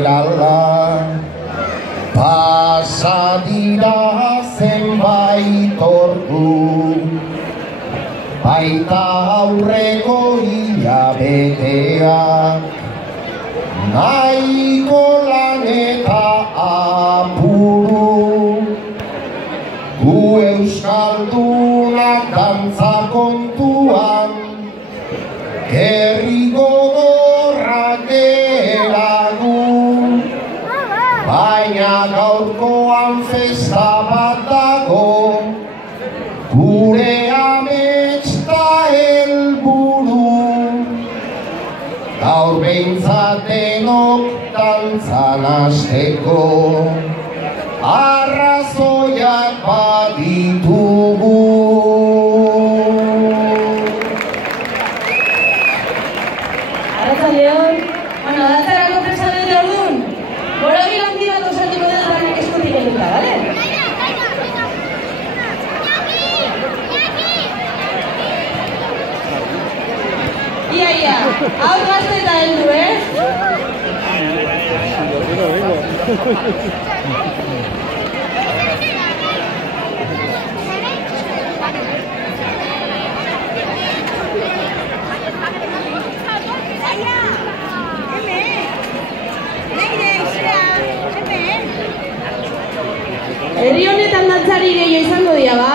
erala. Pasa dira zenbait ordu, baita aurreko hilabeteak, nahiko lan eta apuru, gu euskaldunak dantza kontuan, herri gogorrak geragu, baina gaurkoan festa bat dago, gure amets da helburu, gaur behintzat denok dantzan hasteko, arrazoiak baditugu. Arratsaldeon, dantzarako presa dut orduan, borobil handi bat osatuko dut banak eskutik eginda, bale? Ia, hau gazte eta heldu, Herri honetan dantzari gehiago izango dira, ba?